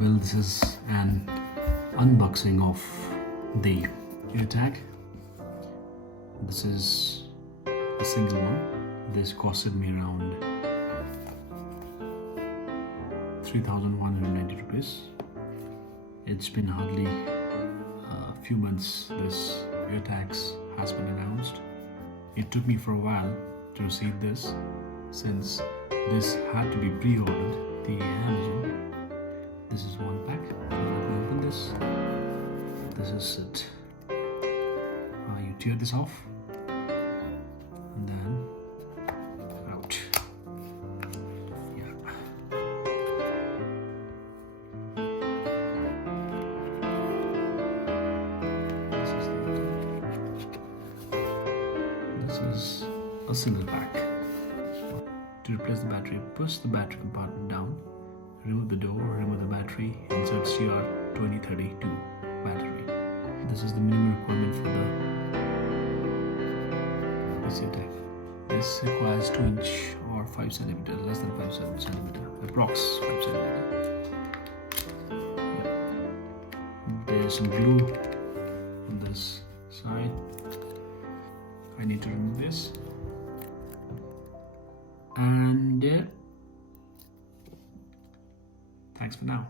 Well, this is an unboxing of the AirTag. This is a single one. This costed me around 3,190 rupees. It's been hardly a few months this AirTags has been announced. It took me for a while to receive this, since this had to be pre-ordered the Amazon. This is one pack. Let me open this. This is it. You tear this off and then out. Yeah. This is a single pack. To replace the battery, push the battery compartment down, remove the door, remove the battery, insert CR2032 battery. This is the minimum requirement for the AirTag. This requires 2-inch or 5 cm, less than 5 cm, approx 5 cm. There's some glue on this side. I need to remove this. And thanks for now.